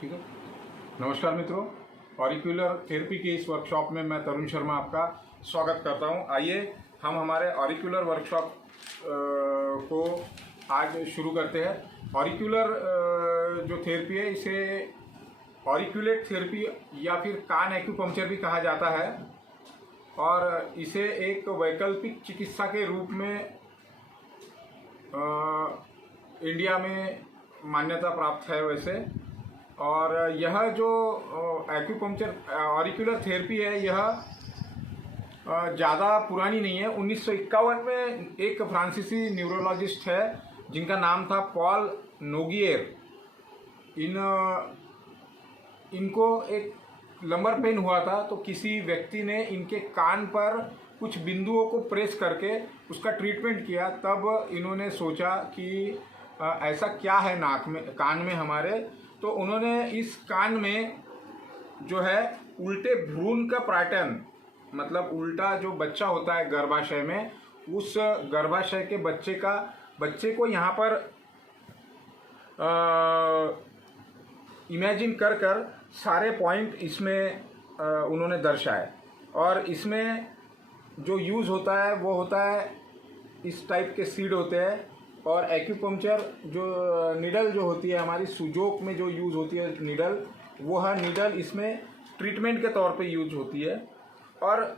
ठीक है। नमस्कार मित्रों, ऑरिक्यूलर थेरेपी के इस वर्कशॉप में मैं तरुण शर्मा आपका स्वागत करता हूं। आइए हम हमारे ऑरिक्यूलर वर्कशॉप को आज शुरू करते हैं। ऑरिक्यूलर जो थेरेपी है इसे ऑरिक्यूलेट थेरेपी या फिर कान एक्यूपंक्चर भी कहा जाता है और इसे एक वैकल्पिक चिकित्सा के रूप में इंडिया में मान्यता प्राप्त है वैसे। और यह जो एक्यूपंक्चर ऑरिक्यूलर थेरेपी है यह ज़्यादा पुरानी नहीं है। 1951 में एक फ्रांसीसी न्यूरोलॉजिस्ट है जिनका नाम था पॉल नोगिएर। इनको एक लंबर पेन हुआ था, तो किसी व्यक्ति ने इनके कान पर कुछ बिंदुओं को प्रेस करके उसका ट्रीटमेंट किया। तब इन्होंने सोचा कि ऐसा क्या है नाक में, कान में हमारे, तो उन्होंने इस कान में जो है उल्टे भ्रूण का पैटर्न, मतलब उल्टा जो बच्चा होता है गर्भाशय में, उस गर्भाशय के बच्चे को यहाँ पर इमेजिन कर सारे पॉइंट इसमें उन्होंने दर्शाए। और इसमें जो यूज़ होता है वो होता है इस टाइप के सीड होते हैं। और एक्यूपंक्चर जो निडल जो होती है हमारी सुजोक में जो यूज़ होती है निडल, वो है निडल इसमें ट्रीटमेंट के तौर पे यूज होती है। और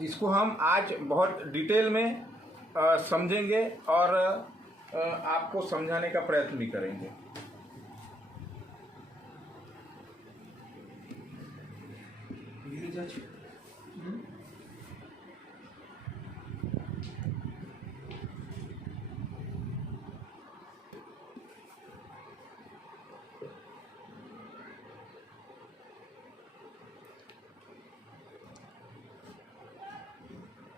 इसको हम आज बहुत डिटेल में समझेंगे और आपको समझाने का प्रयत्न भी करेंगे।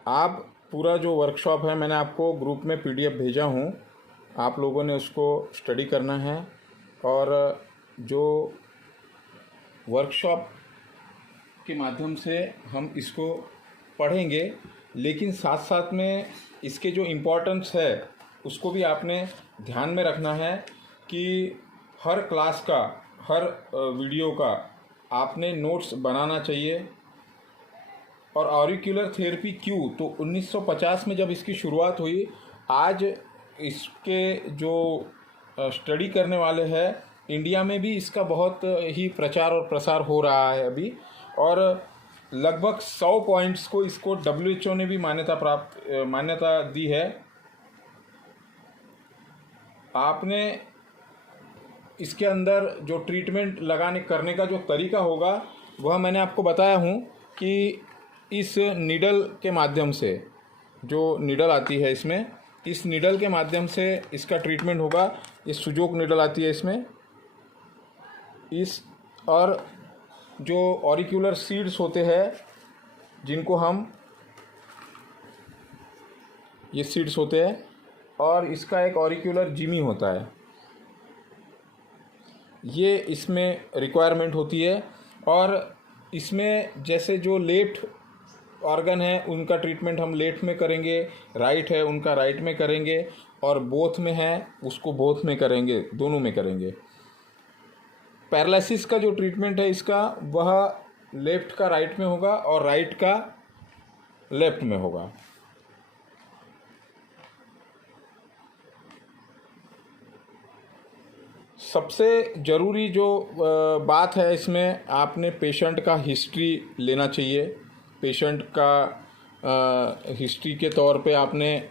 आप पूरा जो वर्कशॉप है मैंने आपको ग्रुप में पीडीएफ भेजा हूँ, आप लोगों ने उसको स्टडी करना है। और जो वर्कशॉप के माध्यम से हम इसको पढ़ेंगे, लेकिन साथ साथ में इसके जो इम्पोर्टेंस है उसको भी आपने ध्यान में रखना है कि हर क्लास का, हर वीडियो का आपने नोट्स बनाना चाहिए। और ऑरिक्यूलर थेरेपी क्यों, तो 1950 में जब इसकी शुरुआत हुई, आज इसके जो स्टडी करने वाले हैं इंडिया में भी इसका बहुत ही प्रचार और प्रसार हो रहा है अभी। और लगभग 100 पॉइंट्स को इसको WHO ने भी मान्यता दी है। आपने इसके अंदर जो ट्रीटमेंट करने का जो तरीका होगा वह मैंने आपको बताया हूँ कि इस निडल के माध्यम से, जो निडल आती है इसमें, इस निडल के माध्यम से इसका ट्रीटमेंट होगा। ये सुजोक निडल आती है इसमें, और जो ऑरिक्यूलर सीड्स होते हैं जिनको हम, ये सीड्स होते हैं, और इसका एक ऑरिक्यूलर जिमी होता है, ये इसमें रिक्वायरमेंट होती है। और इसमें जैसे जो लेफ्ट ऑर्गन है उनका ट्रीटमेंट हम लेफ्ट में करेंगे, राइट है उनका राइट में करेंगे, और बोथ में है उसको बोथ में करेंगे, दोनों में करेंगे। पैरालिसिस का जो ट्रीटमेंट है इसका, वह लेफ्ट का राइट में होगा और राइट का लेफ्ट में होगा। सबसे ज़रूरी जो बात है इसमें, आपने पेशेंट का हिस्ट्री लेना चाहिए। पेशेंट का हिस्ट्री के तौर पे आपने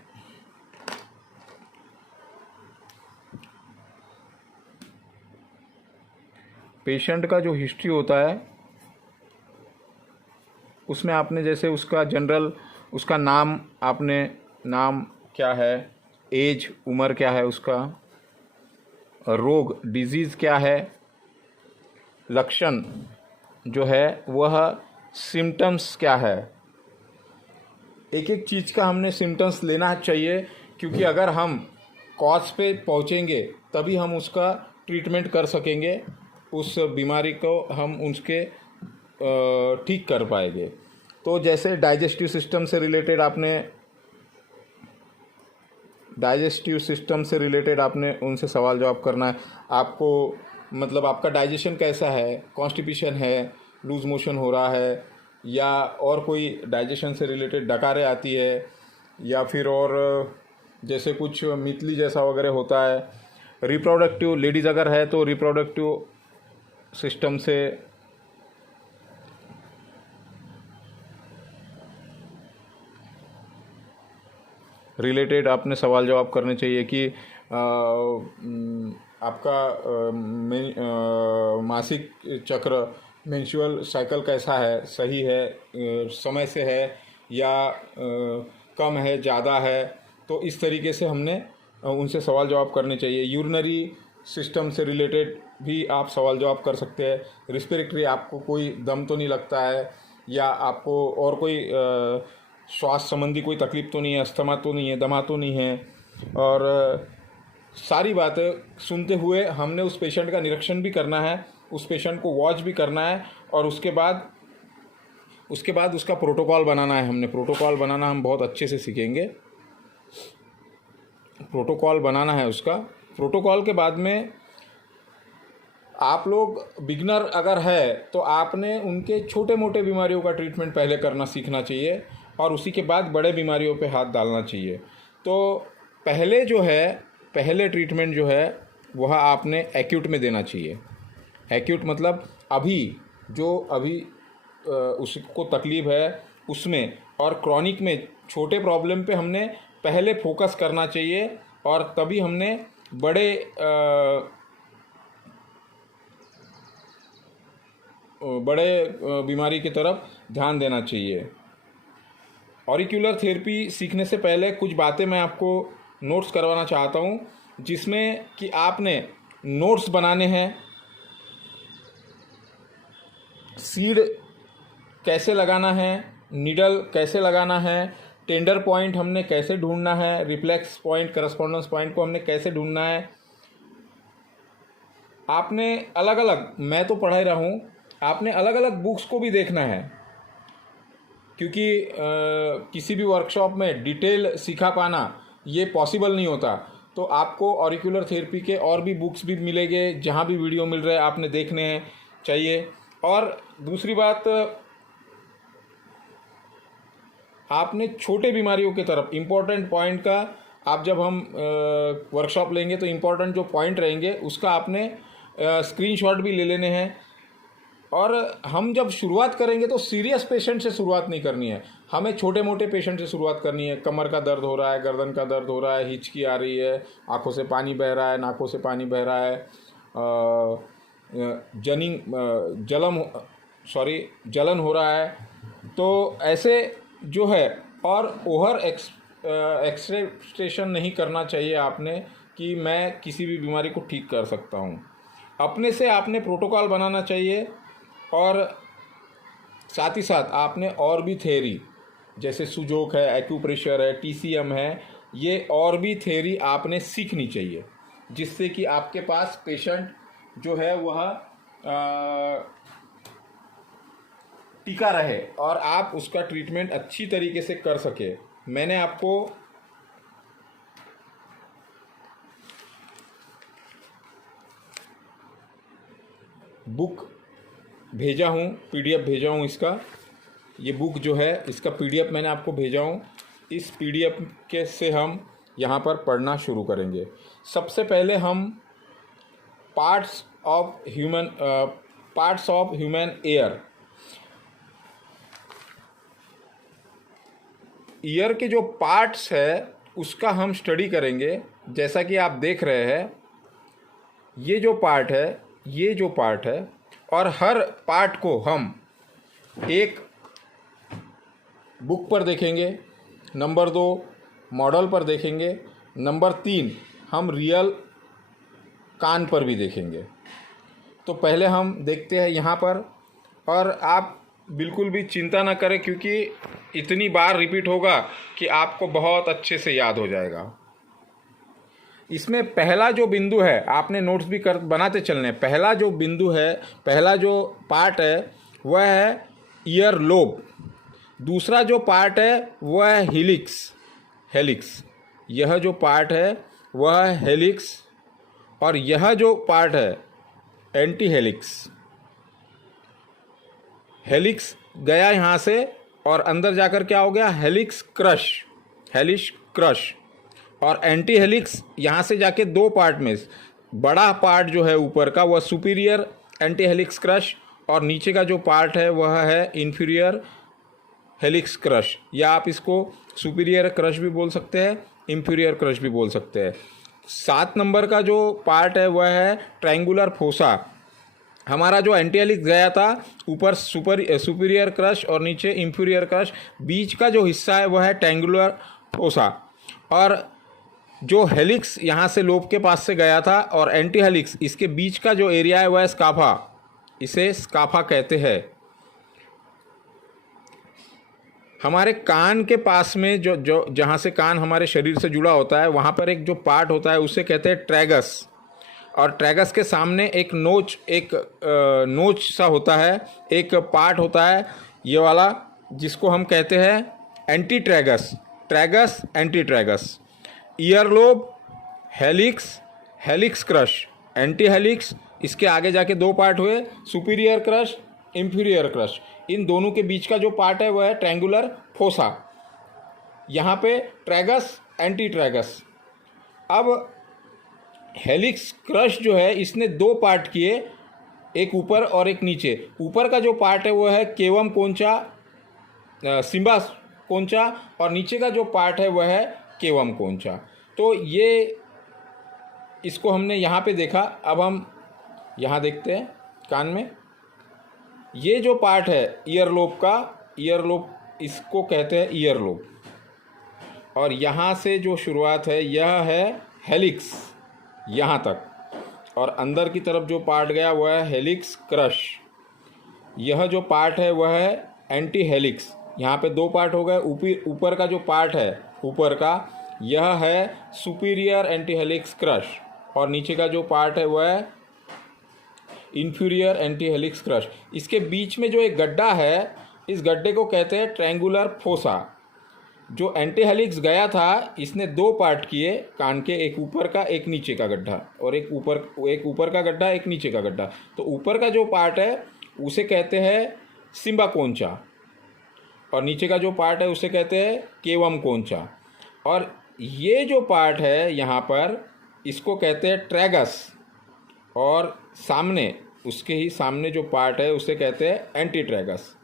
पेशेंट का जो हिस्ट्री होता है उसमें आपने जैसे उसका जनरल, उसका नाम, आपने नाम क्या है, एज, उम्र क्या है उसका, रोग, डिजीज़ क्या है, लक्षण जो है वह, सिम्टम्स क्या है। एक एक चीज़ का हमने सिम्टम्स लेना चाहिए, क्योंकि अगर हम कॉज पे पहुंचेंगे तभी हम उसका ट्रीटमेंट कर सकेंगे, उस बीमारी को हम उसके ठीक कर पाएंगे। तो जैसे डाइजेस्टिव सिस्टम से रिलेटेड आपने उनसे सवाल जवाब करना है। आपको मतलब आपका डाइजेशन कैसा है, कॉन्स्टिपेशन है, लूज मोशन हो रहा है, या और कोई डाइजेशन से रिलेटेड डकारें आती है, या फिर और जैसे कुछ मितली जैसा वगैरह होता है। रिप्रोडक्टिव लेडीज़ अगर है तो रिप्रोडक्टिव सिस्टम से रिलेटेड आपने सवाल जवाब करने चाहिए कि आपका मासिक चक्र मेंस्ट्रुअल साइकिल कैसा है, सही है, समय से है, या कम है, ज़्यादा है। तो इस तरीके से हमने उनसे सवाल जवाब करने चाहिए। यूरिनरी सिस्टम से रिलेटेड भी आप सवाल जवाब कर सकते हैं। रिस्पिरेटरी, आपको कोई दम तो नहीं लगता है, या आपको और कोई श्वास संबंधी कोई तकलीफ तो नहीं है, अस्थमा तो नहीं है, दमा तो नहीं है। और सारी बातें सुनते हुए हमने उस पेशेंट का निरीक्षण भी करना है, उस पेशेंट को वॉच भी करना है, और उसके बाद उसका प्रोटोकॉल बनाना है। हमने प्रोटोकॉल बनाना हम बहुत अच्छे से सीखेंगे। प्रोटोकॉल बनाना है उसका। प्रोटोकॉल के बाद में आप लोग बिगनर अगर है तो आपने उनके छोटे मोटे बीमारियों का ट्रीटमेंट पहले करना सीखना चाहिए, और उसी के बाद बड़े बीमारियों पे हाथ डालना चाहिए। तो पहले ट्रीटमेंट जो है वह आपने एक्यूट में देना चाहिए। एक्यूट मतलब अभी उसको तकलीफ़ है उसमें, और क्रॉनिक में छोटे प्रॉब्लम पे हमने पहले फोकस करना चाहिए, और तभी हमने बड़े बीमारी की तरफ ध्यान देना चाहिए। ऑरिक्यूलर थेरेपी सीखने से पहले कुछ बातें मैं आपको नोट्स करवाना चाहता हूँ, जिसमें कि आपने नोट्स बनाने हैं। सीड कैसे लगाना है, नीडल कैसे लगाना है, टेंडर पॉइंट हमने कैसे ढूंढना है, रिफ्लेक्स पॉइंट, करस्पॉन्डेंस पॉइंट को हमने कैसे ढूंढना है। आपने अलग अलग, मैं तो पढ़ा ही रहा हूँ, आपने अलग अलग बुक्स को भी देखना है, क्योंकि किसी भी वर्कशॉप में डिटेल सिखा पाना ये पॉसिबल नहीं होता। तो आपको ऑरिक्यूलर थेरेपी के और भी बुक्स भी मिलेंगे, जहाँ भी वीडियो मिल रहे हैं आपने देखने चाहिए। और दूसरी बात, आपने छोटे बीमारियों की तरफ इम्पोर्टेंट पॉइंट का, आप जब हम वर्कशॉप लेंगे तो इम्पोर्टेंट जो पॉइंट रहेंगे उसका आपने स्क्रीनशॉट भी ले लेने हैं। और हम जब शुरुआत करेंगे तो सीरियस पेशेंट से शुरुआत नहीं करनी है, हमें छोटे मोटे पेशेंट से शुरुआत करनी है। कमर का दर्द हो रहा है, गर्दन का दर्द हो रहा है, हिचकी आ रही है, आँखों से पानी बह रहा है, नाकों से पानी बह रहा है, जलन हो रहा है, तो ऐसे जो है। और ओवर एक्सपेक्टेशन नहीं करना चाहिए आपने कि मैं किसी भी बीमारी को ठीक कर सकता हूँ। अपने से आपने प्रोटोकॉल बनाना चाहिए, और साथ ही साथ आपने और भी थ्योरी, जैसे सुजोक है, एक्यूप्रेशर है, TCM है, ये और भी थ्योरी आपने सीखनी चाहिए, जिससे कि आपके पास पेशेंट जो है वह टिका रहे और आप उसका ट्रीटमेंट अच्छी तरीके से कर सके। मैंने आपको बुक भेजा हूँ, PDF भेजा हूँ इसका। ये बुक जो है इसका PDF मैंने आपको भेजा हूँ। इस PDF के से हम यहाँ पर पढ़ना शुरू करेंगे। सबसे पहले हम पार्ट्स ऑफ ह्यूमन ईयर के जो पार्ट्स है उसका हम स्टडी करेंगे। जैसा कि आप देख रहे हैं, ये जो पार्ट है, और हर पार्ट को हम एक बुक पर देखेंगे, नंबर 2 मॉडल पर देखेंगे, नंबर 3 हम रियल कान पर भी देखेंगे। तो पहले हम देखते हैं यहाँ पर, और आप बिल्कुल भी चिंता ना करें, क्योंकि इतनी बार रिपीट होगा कि आपको बहुत अच्छे से याद हो जाएगा। इसमें पहला जो बिंदु है, आपने नोट्स भी बनाते चलने। पहला जो बिंदु है, पहला जो पार्ट है वह है ईयर लोब। दूसरा जो पार्ट है वह है हेलिक्स। यह जो पार्ट है वह है हेलिक्स, और यह जो पार्ट है एंटी हेलिक्स, हेलिक्स गया यहाँ से और अंदर जाकर क्या हो गया, हेलिक्स क्रश, हेलिक्स क्रश। और एंटी हेलिक्स यहाँ से जाके दो पार्ट में, बड़ा पार्ट जो है ऊपर का वह सुपीरियर एंटी हेलिक्स क्रश और नीचे का जो पार्ट है वह है इन्फीरियर हेलिक्स क्रश, या आप इसको सुपीरियर क्रश भी बोल सकते हैं, इंफीरियर क्रश भी बोल सकते हैं। 7 नंबर का जो पार्ट है वह है ट्रायंगुलर फोसा। हमारा जो एंटी हेलिक्स गया था ऊपर सुपीरियर क्रश और नीचे इंफीरियर क्रश, बीच का जो हिस्सा है वह है ट्रायंगुलर फोसा। और जो हेलिक्स यहाँ से लोब के पास से गया था और एंटी हेलिक्स, इसके बीच का जो एरिया है वह है स्काफा, इसे स्काफा कहते हैं। हमारे कान के पास में जो जहाँ से कान हमारे शरीर से जुड़ा होता है वहाँ पर एक जो पार्ट होता है उसे कहते हैं ट्रैगस, और ट्रैगस के सामने एक नोच सा होता है, एक पार्ट होता है ये वाला, जिसको हम कहते हैं anti tragus, tragus anti tragus. Earlobe, helix, helix crush, anti helix, इसके आगे जाके दो पार्ट हुए, सुपीरियर क्रश, इंफीरियर क्रश। इन दोनों के बीच का जो पार्ट है वह है ट्रायंगुलर फोसा। यहाँ पे ट्रैगस, एंटी ट्रैगस। अब हेलिक्स क्रश जो है इसने दो पार्ट किए, एक ऊपर और एक नीचे। ऊपर का जो पार्ट है वह है केवम कोंचा, सिम्बा कोंचा, और नीचे का जो पार्ट है वह है केवम कोंचा। तो ये इसको हमने यहाँ पे देखा। अब हम यहाँ देखते हैं कान में, ये जो पार्ट है ईयरलोब का, ईयरलोब इसको कहते हैं ईयरलोब, और यहाँ से जो शुरुआत है यह है हेलिक्स यहाँ तक, और अंदर की तरफ जो पार्ट गया वह है हेलिक्स क्रश। यह जो पार्ट है वह है एंटी हेलिक्स। यहाँ पे दो पार्ट हो गए। ऊपर का जो पार्ट है ऊपर का, यह है सुपीरियर एंटी हेलिक्स क्रश, और नीचे का जो पार्ट है वह है इन्फीरियर एंटी हेलिक्स क्रश। इसके बीच में जो एक गड्ढा है, इस गड्ढे को कहते हैं ट्रायंगुलर फोसा। जो एंटी हेलिक्स गया था इसने दो पार्ट किए कान के, एक ऊपर का एक नीचे का गड्ढा, और एक ऊपर का गड्ढा एक नीचे का गड्ढा। तो ऊपर का जो पार्ट है उसे कहते हैं सिम्बा कोंचा, और नीचे का जो पार्ट है उसे कहते हैं केवम कोंचा। और ये जो पार्ट है यहाँ पर इसको कहते हैं ट्रैगस, और सामने उसके ही सामने जो पार्ट है उसे कहते हैं एंटी ट्रैगस।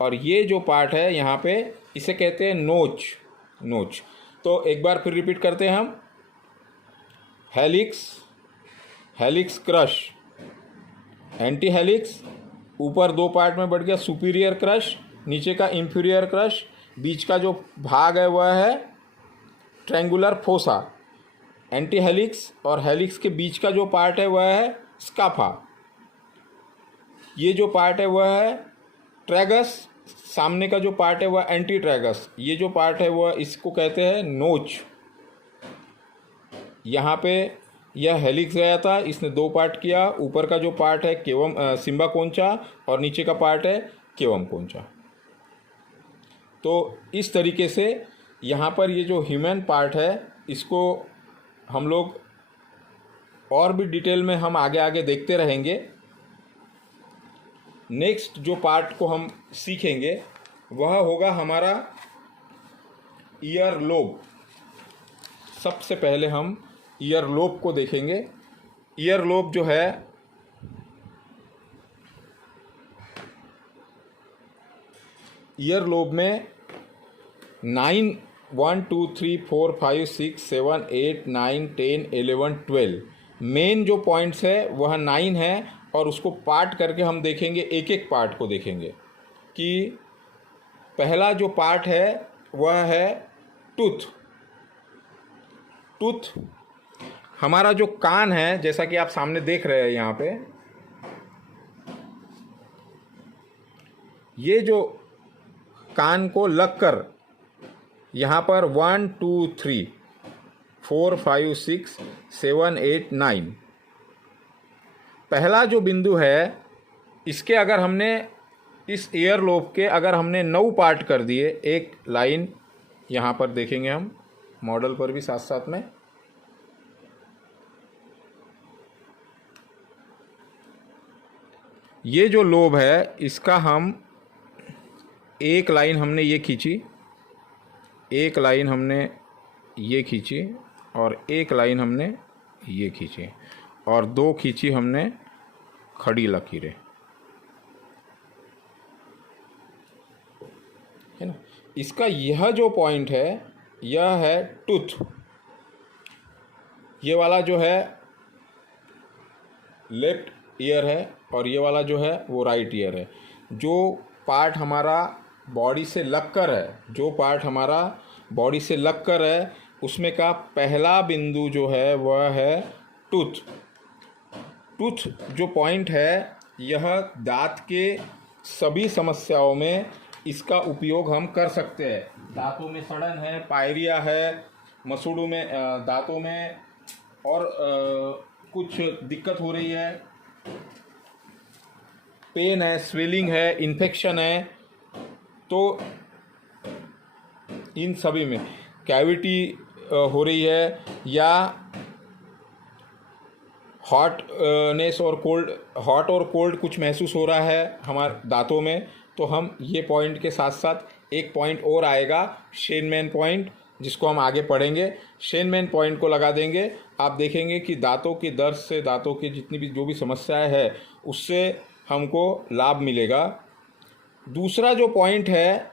और ये जो पार्ट है यहाँ पे इसे कहते हैं नोच। तो एक बार फिर रिपीट करते हैं हम, helix, helix crush, anti helix, ऊपर दो पार्ट में बढ़ गया सुपीरियर क्रश, नीचे का इंफीरियर क्रश, बीच का जो भाग है वह है ट्रायंगुलर फोसा। एंटी हेलिक्स और हेलिक्स के बीच का जो पार्ट है वह है स्काफा। ये जो पार्ट है वह है ट्रैगस, सामने का जो पार्ट है वह एंटी ट्रैगस। ये जो पार्ट है वह इसको कहते हैं नोच। यहाँ पे यह हेलिक्स गया था, इसने दो पार्ट किया। ऊपर का जो पार्ट है केवम सिम्बा कोंचा, और नीचे का पार्ट है केवम कोंचा। तो इस तरीके से यहाँ पर ये जो ह्यूमन पार्ट है इसको हम लोग और भी डिटेल में हम आगे आगे देखते रहेंगे। नेक्स्ट जो पार्ट को हम सीखेंगे वह होगा हमारा ईयर लोब। सबसे पहले हम ईयर लोब को देखेंगे। ईयर लोब जो है ईयर लोब में 1 2 3 4 5 6 7 8 9 10 11 12 मेन जो पॉइंट्स है वह 9 है, और उसको पार्ट करके हम देखेंगे, एक एक पार्ट को देखेंगे। कि पहला जो पार्ट है वह है टूथ। हमारा जो कान है, जैसा कि आप सामने देख रहे हैं यहाँ पे, ये जो कान को लगकर यहाँ पर 1 2 3 4 5 6 7 8 9 पहला जो बिंदु है, इसके अगर हमने इस ईयर लोब के अगर हमने 9 पार्ट कर दिए, एक लाइन यहाँ पर देखेंगे हम मॉडल पर भी साथ साथ में। ये जो लोब है इसका हम एक लाइन हमने ये खींची, एक लाइन हमने ये खींची और एक लाइन हमने ये खींची और दो खींची हमने खड़ी लकीरें, है ना। इसका यह जो पॉइंट है यह है टूथ, ये वाला जो है लेफ्ट ईयर है और ये वाला जो है वो राइट ईयर है। जो पार्ट हमारा बॉडी से लगकर है, जो पार्ट हमारा बॉडी से लगकर है उसमें का पहला बिंदु जो है वह है टूथ। टूथ जो पॉइंट है यह दांत के सभी समस्याओं में इसका उपयोग हम कर सकते हैं। दांतों में सड़न है, पायरिया है, मसूड़ों में दांतों में और कुछ दिक्कत हो रही है, पेन है, स्वेलिंग है, इन्फेक्शन है, तो इन सभी में कैविटी हो रही है या हॉटनेस और कोल्ड, हॉट और कोल्ड कुछ महसूस हो रहा है हमारे दांतों में, तो हम ये पॉइंट के साथ साथ एक पॉइंट और आएगा शेनमैन पॉइंट, जिसको हम आगे पढ़ेंगे। शेनमैन पॉइंट को लगा देंगे, आप देखेंगे कि दांतों की दर्द से, दांतों की जितनी भी जो भी समस्याएं है उससे हमको लाभ मिलेगा। दूसरा जो पॉइंट है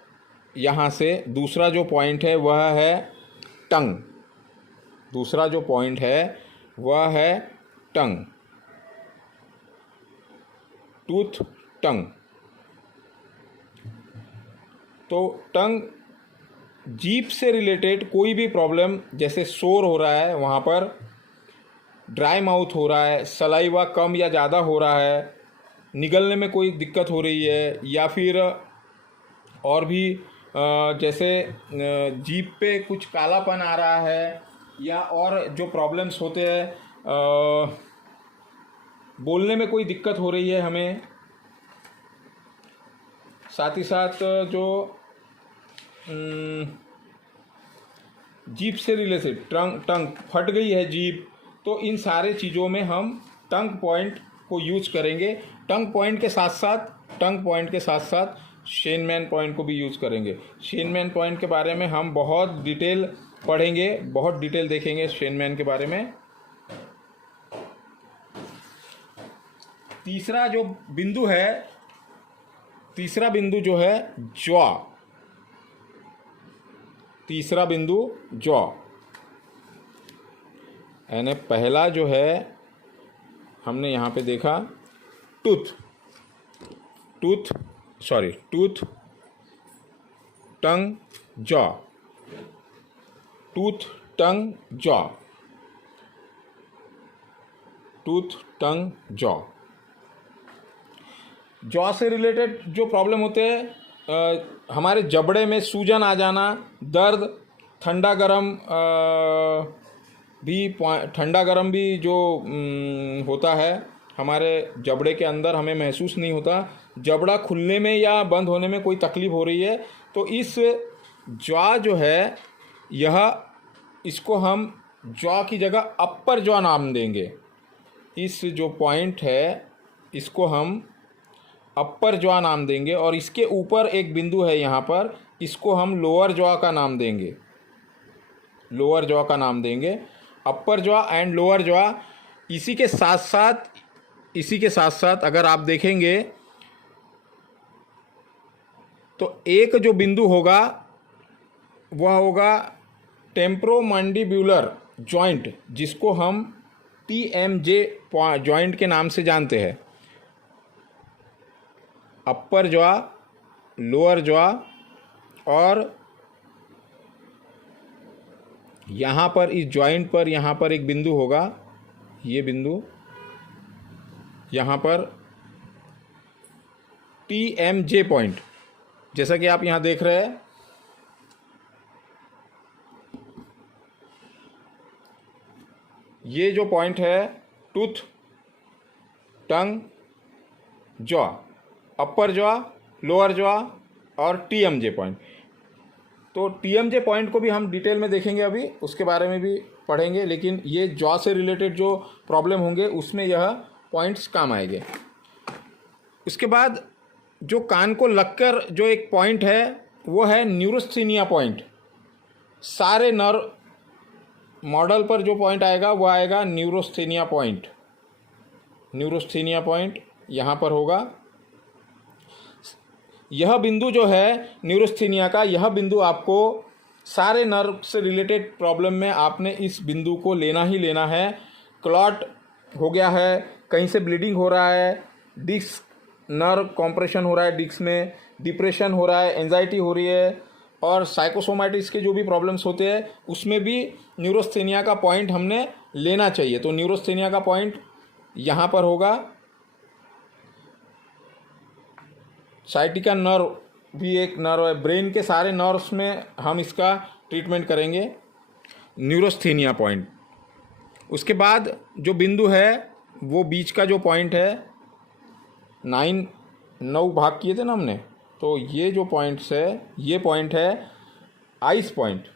यहाँ से, दूसरा जो पॉइंट है वह है टंग। दूसरा जो पॉइंट है वह है टंग, टूथ टंग। तो टंग जीभ से रिलेटेड कोई भी प्रॉब्लम, जैसे शोर हो रहा है वहाँ पर, ड्राई माउथ हो रहा है, सलाइवा कम या ज़्यादा हो रहा है, निगलने में कोई दिक्कत हो रही है, या फिर और भी जैसे जीभ पे कुछ कालापन आ रहा है, या और जो प्रॉब्लम्स होते हैं, बोलने में कोई दिक्कत हो रही है हमें, साथ ही साथ जो जीभ से रिलेटेड टंग फट गई है जीभ, तो इन सारे चीज़ों में हम टंग पॉइंट को यूज करेंगे। टंग पॉइंट के साथ साथ शेनमैन पॉइंट को भी यूज़ करेंगे। शेनमैन पॉइंट के बारे में हम बहुत डिटेल पढ़ेंगे, बहुत डिटेल देखेंगे शेनमैन के बारे में। तीसरा जो बिंदु है, तीसरा बिंदु जो है जॉ, तीसरा बिंदु जॉ, यानी पहला जो है हमने यहाँ पे देखा tooth, tongue jaw, tooth tongue jaw, tooth tongue jaw. Jaw से रिलेटेड जो प्रॉब्लम होते हैं, हमारे जबड़े में सूजन आ जाना, दर्द, ठंडा गरम भी जो होता है हमारे जबड़े के अंदर, हमें महसूस नहीं होता। जबड़ा खुलने में या बंद होने में कोई तकलीफ हो रही है, तो इस जॉ जो है यह, इसको हम जॉ की जगह अपर जॉ नाम देंगे। इस जो पॉइंट है इसको हम अपर जॉ नाम देंगे, और इसके ऊपर एक बिंदु है यहाँ पर, इसको हम लोअर जॉ का नाम देंगे, लोअर जॉ का नाम देंगे। अपर जॉ एंड लोअर जॉ। इसी के साथ साथ अगर आप देखेंगे तो एक जो बिंदु होगा वह होगा टेम्पोरोमैंडिब्यूलर जॉइंट, जिसको हम TMJ जॉइंट के नाम से जानते हैं। अपर जॉ, लोअर जॉ, और यहाँ पर इस जॉइंट पर यहाँ पर एक बिंदु होगा, ये बिंदु यहाँ पर TMJ पॉइंट, जैसा कि आप यहाँ देख रहे हैं। ये जो पॉइंट है tooth tongue jaw, upper jaw, lower jaw और TMJ पॉइंट। तो TMJ पॉइंट को भी हम डिटेल में देखेंगे, अभी उसके बारे में भी पढ़ेंगे, लेकिन ये जॉ से रिलेटेड जो प्रॉब्लम होंगे उसमें यह पॉइंट्स काम आएंगे। उसके बाद जो कान को लगकर जो एक पॉइंट है वो है न्यूरोस्थेनिया पॉइंट। सारे नर्व मॉडल पर जो पॉइंट आएगा वो आएगा न्यूरोस्थेनिया पॉइंट। न्यूरोस्थेनिया पॉइंट यहाँ पर होगा। यह बिंदु जो है न्यूरोस्थेनिया का, यह बिंदु आपको सारे नर्व से रिलेटेड प्रॉब्लम में आपने इस बिंदु को लेना ही लेना है। क्लॉट हो गया है, कहीं से ब्लीडिंग हो रहा है, डिस्क नर्व कॉम्प्रेशन हो रहा है डिस्क में, डिप्रेशन हो रहा है, एंजाइटी हो रही है, और साइकोसोमैटिक्स के जो भी प्रॉब्लम्स होते हैं उसमें भी न्यूरोस्थेनिया का पॉइंट हमने लेना चाहिए। तो न्यूरोस्थेनिया का पॉइंट यहाँ पर होगा। साइटिका नर्व भी एक नर्व है, ब्रेन के सारे नर्व्स में हम इसका ट्रीटमेंट करेंगे, न्यूरोस्थेनिया पॉइंट। उसके बाद जो बिंदु है वो बीच का जो पॉइंट है, 9 भाग किए थे ना हमने, तो ये जो पॉइंट्स है ये पॉइंट है आइस पॉइंट।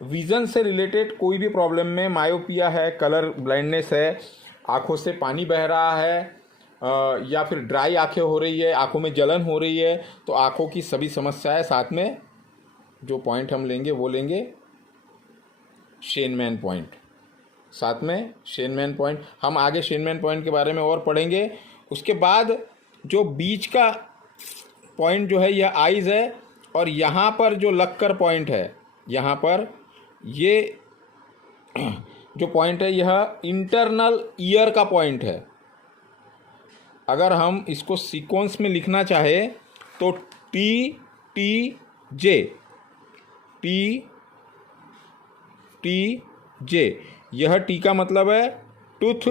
विज़न से रिलेटेड कोई भी प्रॉब्लम में, मायोपिया है, कलर ब्लाइंडनेस है, आँखों से पानी बह रहा है, या फिर ड्राई आंखें हो रही है, आँखों में जलन हो रही है, तो आँखों की सभी समस्याएं, साथ में जो पॉइंट हम लेंगे वो लेंगे शेनमैन पॉइंट। साथ में शेनमैन पॉइंट, हम आगे शेनमैन पॉइंट के बारे में और पढ़ेंगे। उसके बाद जो बीच का पॉइंट जो है यह आइज़ है, और यहाँ पर जो लक्कर पॉइंट है, यहाँ पर ये जो पॉइंट है यह इंटरनल ईयर का पॉइंट है। अगर हम इसको सीक्वेंस में लिखना चाहे तो टी टी जे, टी टी जे, यह टी का मतलब है टूथ,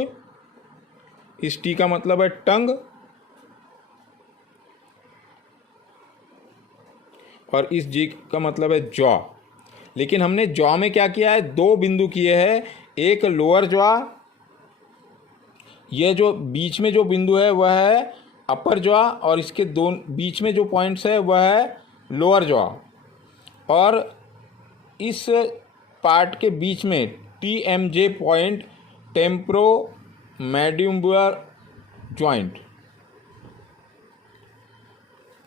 इस टी का मतलब है टंग, और इस जी का मतलब है जॉ। लेकिन हमने जॉ में क्या किया है, 2 बिंदु किए हैं, एक लोअर जॉ, यह जो बीच में जो बिंदु है वह है अपर जॉ, और इसके बीच में जो पॉइंट्स है वह है लोअर जॉ, और इस पार्ट के बीच में TMJ point, temporo mandibular joint.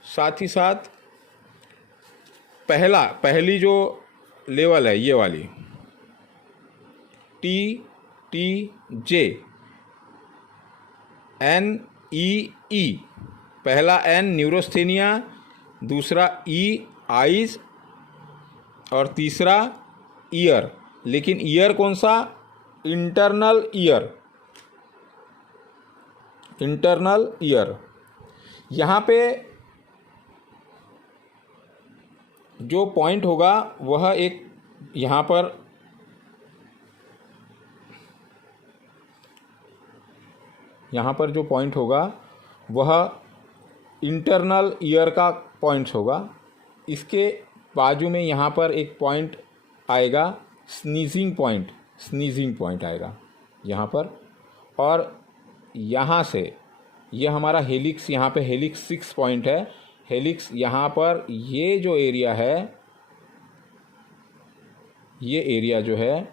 साथ ही साथ पहली जो लेवल है ये वाली TTJ, NEE, पहला N न्यूरोस्थेनिया, दूसरा E आइज, और तीसरा ईयर। लेकिन ईयर कौन सा, इंटरनल ईयर, इंटरनल ईयर। यहाँ पे जो पॉइंट होगा वह एक, यहाँ पर जो पॉइंट होगा वह इंटरनल ईयर का पॉइंट्स होगा। इसके बाजू में यहाँ पर एक पॉइंट आएगा स्नीजिंग पॉइंट, स्नीजिंग पॉइंट आएगा यहाँ पर, और यहाँ से यह हमारा हेलिक्स, यहाँ पे हेलिक्स 6 पॉइंट है। हेलिक्स यहाँ पर ये जो एरिया है, ये एरिया जो है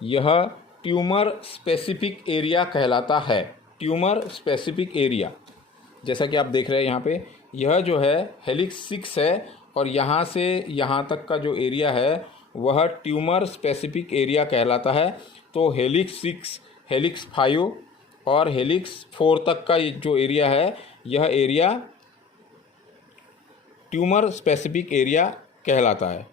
यह ट्यूमर स्पेसिफिक एरिया कहलाता है। ट्यूमर स्पेसिफिक एरिया, जैसा कि आप देख रहे हैं यहाँ पे, यह जो है हेलिक्स 6 है, और यहाँ से यहाँ तक का जो एरिया है वह ट्यूमर स्पेसिफिक एरिया कहलाता है। तो हेलिक्स 6, हेलिक्स 5 और हेलिक्स 4 तक का जो एरिया है यह एरिया ट्यूमर स्पेसिफिक एरिया कहलाता है।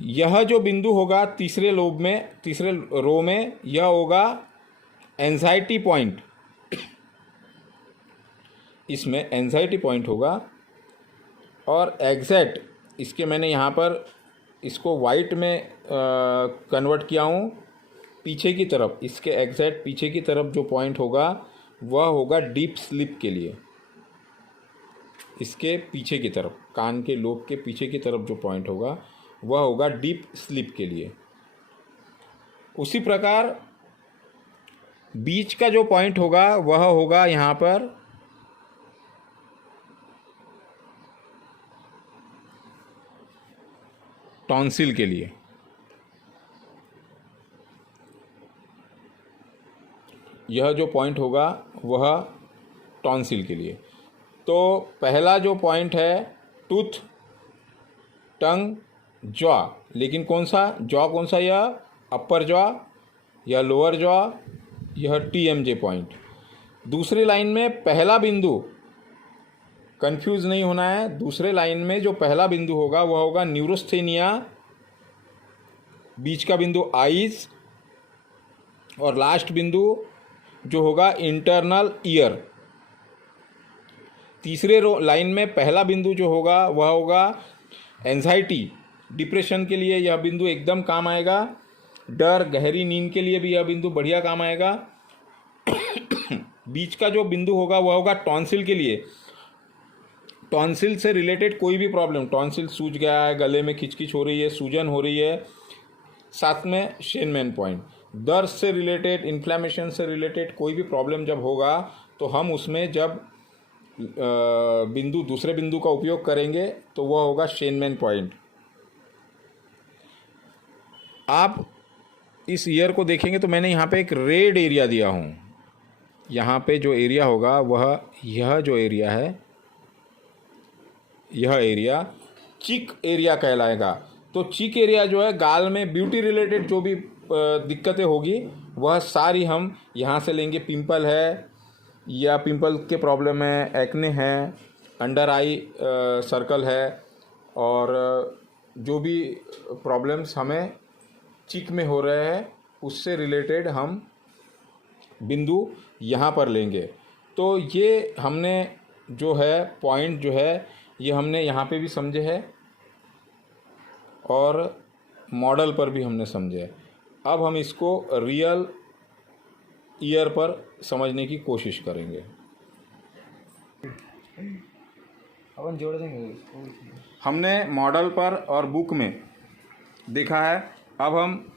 यह जो बिंदु होगा तीसरे लोब में, तीसरे रो में, यह होगा एंजाइटी पॉइंट। इसमें एंजाइटी पॉइंट होगा, और एग्जैक्ट इसके मैंने यहाँ पर इसको वाइट में कन्वर्ट किया हूँ। पीछे की तरफ, इसके एग्जैक्ट पीछे की तरफ जो पॉइंट होगा वह होगा डीप स्लीप के लिए। इसके पीछे की तरफ, कान के लोब के पीछे की तरफ जो पॉइंट होगा वह होगा डीप स्लीप के लिए। उसी प्रकार बीच का जो पॉइंट होगा वह होगा यहाँ पर टॉन्सिल के लिए। यह जो पॉइंट होगा वह टॉन्सिल के लिए। तो पहला जो पॉइंट है टूथ, टंग, जॉ, लेकिन कौन सा जॉ, कौन सा, यह अपर जॉ या लोअर जॉ, यह TMJ पॉइंट। दूसरी लाइन में पहला बिंदु, कंफ्यूज नहीं होना है, दूसरे लाइन में जो पहला बिंदु होगा वह होगा न्यूरोस्थेनिया, बीच का बिंदु आईज, और लास्ट बिंदु जो होगा इंटरनल ईयर। तीसरे लाइन में पहला बिंदु जो होगा वह होगा एंजाइटी, डिप्रेशन के लिए यह बिंदु एकदम काम आएगा। डर, गहरी नींद के लिए भी यह बिंदु बढ़िया काम आएगा। बीच का जो बिंदु होगा वह होगा टॉन्सिल के लिए। टॉन्सिल से रिलेटेड कोई भी प्रॉब्लम, टॉन्सिल सूज गया है, गले में खिचखिच हो रही है, सूजन हो रही है, साथ में शेनमैन पॉइंट। दर्द से रिलेटेड, इन्फ्लेमेशन से रिलेटेड कोई भी प्रॉब्लम जब होगा तो हम उसमें जब बिंदु, दूसरे बिंदु का उपयोग करेंगे तो वह होगा शेनमैन पॉइंट। आप इस ईयर को देखेंगे तो मैंने यहाँ पे एक रेड एरिया दिया हूँ। यहाँ पे जो एरिया होगा वह, यह जो एरिया है, यह एरिया चिक एरिया कहलाएगा। तो चिक एरिया जो है, गाल में ब्यूटी रिलेटेड जो भी दिक्कतें होगी वह सारी हम यहाँ से लेंगे। पिंपल है या पिंपल के प्रॉब्लम है, एक्ने है, अंडर आई सर्कल है, और जो भी प्रॉब्लम्स हमें चिक में हो रहे हैं उससे रिलेटेड हम बिंदु यहाँ पर लेंगे। तो ये हमने जो है पॉइंट जो है ये हमने यहाँ पे भी समझे हैं और मॉडल पर भी हमने समझे है। अब हम इसको रियल ईयर पर समझने की कोशिश करेंगे। अपन जोड़ देंगे। हमने मॉडल पर और बुक में देखा है, अब हम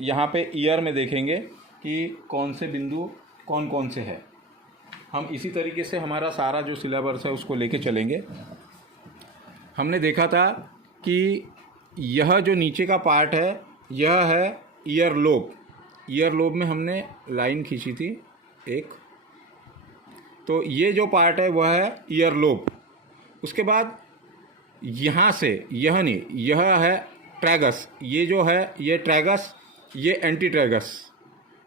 यहाँ पे ईयर में देखेंगे कि कौन से बिंदु कौन कौन से है। हम इसी तरीके से हमारा सारा जो सिलेबस है उसको लेके चलेंगे। हमने देखा था कि यह जो नीचे का पार्ट है यह है ईयर लोब। ईयर लोब में हमने लाइन खींची थी एक, तो ये जो पार्ट है वह है ईयर लोब। उसके बाद यहाँ से, यह नहीं, यह है ट्रैगस। ये जो है ये ट्रैगस, ये एंटी ट्रैगस।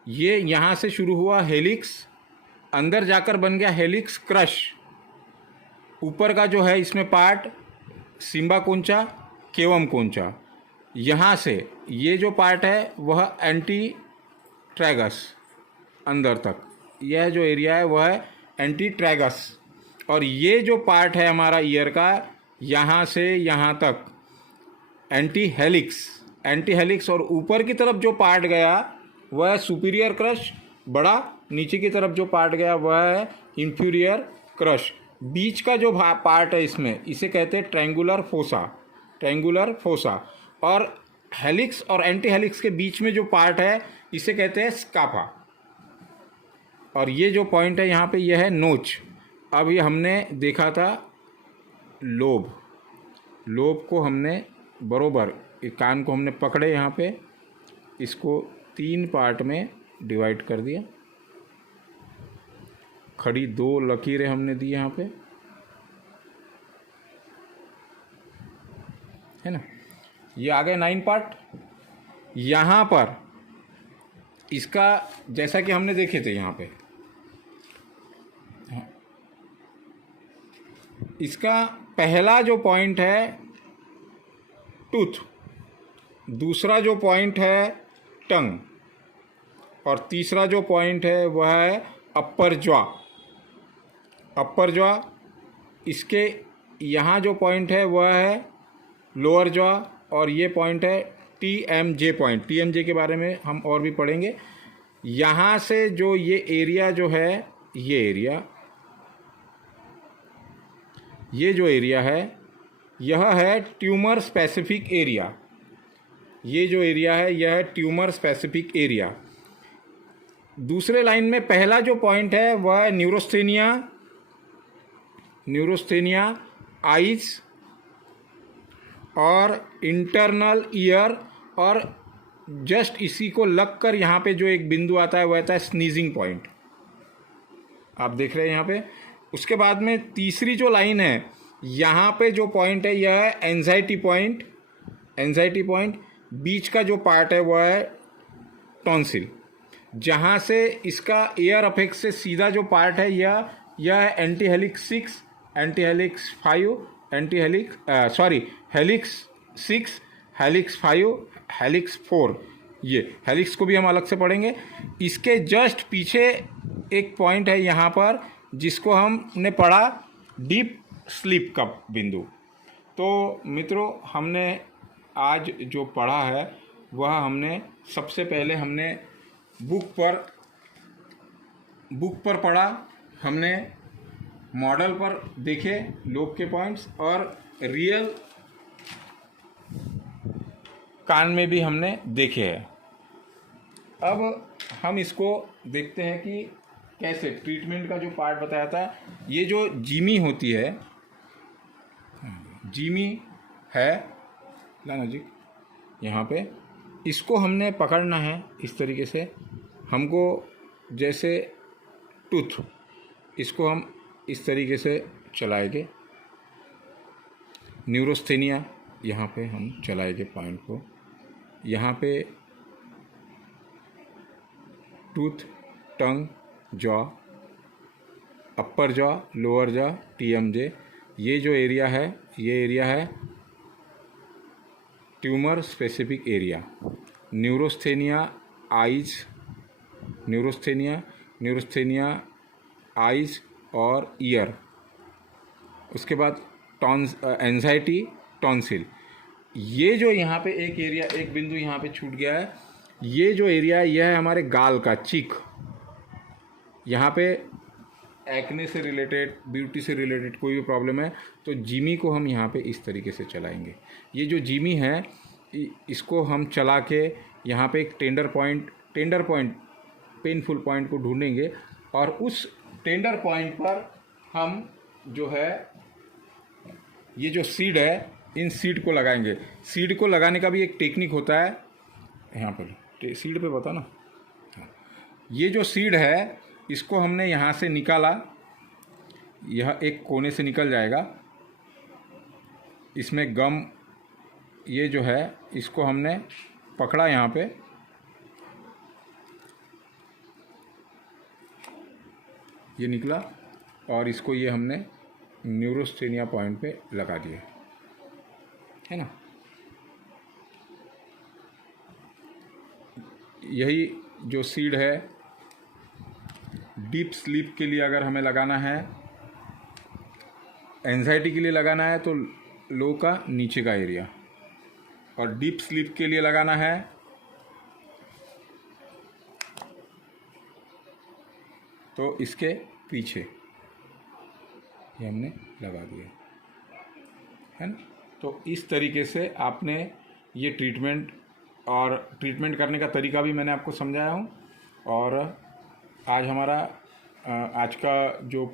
ये यहाँ से शुरू हुआ हेलिक्स, अंदर जाकर बन गया हेलिक्स क्रश। ऊपर का जो है इसमें पार्ट सिम्बा कोंचा, केवम कोंचा। यहाँ से ये जो पार्ट है वह एंटी ट्रैगस अंदर तक, यह जो एरिया है वह है एंटी ट्रैगस। और ये जो पार्ट है हमारा ईयर का, यहाँ से यहाँ तक एंटी हेलिक्स। एंटी हेलिक्स और ऊपर की तरफ जो पार्ट गया वह है सुपीरियर क्रश बड़ा, नीचे की तरफ जो पार्ट गया वह है इंफीरियर क्रश। बीच का जो पार्ट है इसमें, इसे कहते हैं ट्रायंगुलर फोसा, ट्रायंगुलर फोसा। और हेलिक्स और एंटी हेलिक्स के बीच में जो पार्ट है इसे कहते हैं स्काफा। और ये जो पॉइंट है यहाँ पे यह है नोच। अब ये हमने देखा था लोब। लोब को हमने बरोबर, एक कान को हमने पकड़े यहाँ पे, इसको 3 पार्ट में डिवाइड कर दिया। खड़ी 2 लकीरें हमने दी यहाँ पे, है ना। ये आ गए 9 पार्ट। यहाँ पर इसका जैसा कि हमने देखे थे यहाँ पे, इसका पहला जो पॉइंट है टूथ, दूसरा जो पॉइंट है टंग, और तीसरा जो पॉइंट है वह है अपर जॉ। अपर जॉ, इसके यहाँ जो पॉइंट है वह है लोअर जॉ, और ये पॉइंट है TMJ पॉइंट। TMJ के बारे में हम और भी पढ़ेंगे। यहाँ से जो ये एरिया जो है, ये एरिया, ये जो एरिया है यह है ट्यूमर स्पेसिफिक एरिया। ये जो एरिया है यह है ट्यूमर स्पेसिफिक एरिया। दूसरे लाइन में पहला जो पॉइंट है वह है न्यूरोस्थेनिया, न्यूरोस्थेनिया आइज और इंटरनल ईयर। और जस्ट इसी को लगकर यहाँ पे जो एक बिंदु आता है वह आता है स्नीजिंग पॉइंट। आप देख रहे हैं यहाँ पे। उसके बाद में तीसरी जो लाइन है, यहाँ पे जो पॉइंट है यह है एंजाइटी पॉइंट। एंजाइटी पॉइंट बीच का जो पार्ट है वह है टॉन्सिल, जहाँ से इसका एयर अपेक्स से सीधा जो पार्ट है यह है anti helix 6, anti helix 5, helix 6, helix 5, helix 4। ये हेलिक्स को भी हम अलग से पढ़ेंगे। इसके जस्ट पीछे एक पॉइंट है यहाँ पर, जिसको हमने पढ़ा डीप स्लीप का बिंदु। तो मित्रों, हमने आज जो पढ़ा है वह हमने सबसे पहले हमने बुक पर पढ़ा, हमने मॉडल पर देखे लोग के पॉइंट्स, और रियल कान में भी हमने देखे हैं। अब हम इसको देखते हैं कि कैसे ट्रीटमेंट का जो पार्ट बताया था, ये जो जीमी होती है, जीमी है लाना जी यहाँ पे, इसको हमने पकड़ना है इस तरीके से। हमको जैसे टूथ, इसको हम इस तरीके से चलाएंगे। न्यूरोस्थेनिया यहाँ पे हम चलाएंगे पॉइंट को। यहाँ पे tooth, tongue, jaw, upper jaw, lower jaw, TMJ, ये जो एरिया है ये एरिया है tumour specific area. Neurasthenia eyes, neurasthenia eyes और ईयर। उसके बाद एंजाइटी टॉन्सिल। ये जो यहाँ पे एक एरिया, एक बिंदु यहाँ पे छूट गया है, ये जो एरिया है यह है हमारे गाल का चीक। यहाँ पे एक्ने से रिलेटेड, ब्यूटी से रिलेटेड कोई भी प्रॉब्लम है तो जीमी को हम यहाँ पे इस तरीके से चलाएंगे। ये जो जीमी है इसको हम चला के यहाँ पे एक टेंडर पॉइंट, पेनफुल पॉइंट को ढूंढेंगे, और उस टेंडर पॉइंट पर हम जो है ये जो सीड है, इन सीड को लगाएंगे। सीड को लगाने का भी एक टेक्निक होता है, यहाँ पर सीड पे बता ना। ये जो सीड है इसको हमने यहाँ से निकाला, यह एक कोने से निकल जाएगा। इसमें गम, ये जो है इसको हमने पकड़ा यहाँ पे, ये निकला, और इसको ये हमने न्यूरोस्थेनिया पॉइंट पे लगा दिया, है ना। यही जो सीड है डीप स्लीप के लिए अगर हमें लगाना है, एंजाइटी के लिए लगाना है तो लो का नीचे का एरिया, और डीप स्लीप के लिए लगाना है तो इसके पीछे, ये हमने लगा दिया, है ना। तो इस तरीके से आपने ये ट्रीटमेंट, और ट्रीटमेंट करने का तरीका भी मैंने आपको समझाया हूँ। और आज हमारा आज का जो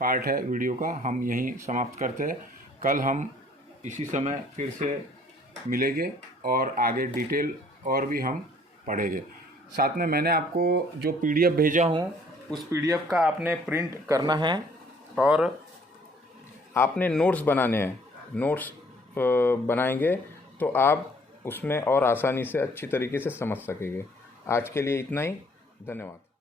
पार्ट है वीडियो का हम यहीं समाप्त करते हैं। कल हम इसी समय फिर से मिलेंगे और आगे डिटेल और भी हम पढ़ेंगे। साथ में मैंने आपको जो PDF भेजा हूँ उस PDF का आपने प्रिंट करना है और आपने नोट्स बनाने हैं। नोट्स बनाएंगे तो आप उसमें और आसानी से अच्छी तरीके से समझ सकेंगे। आज के लिए इतना ही, धन्यवाद।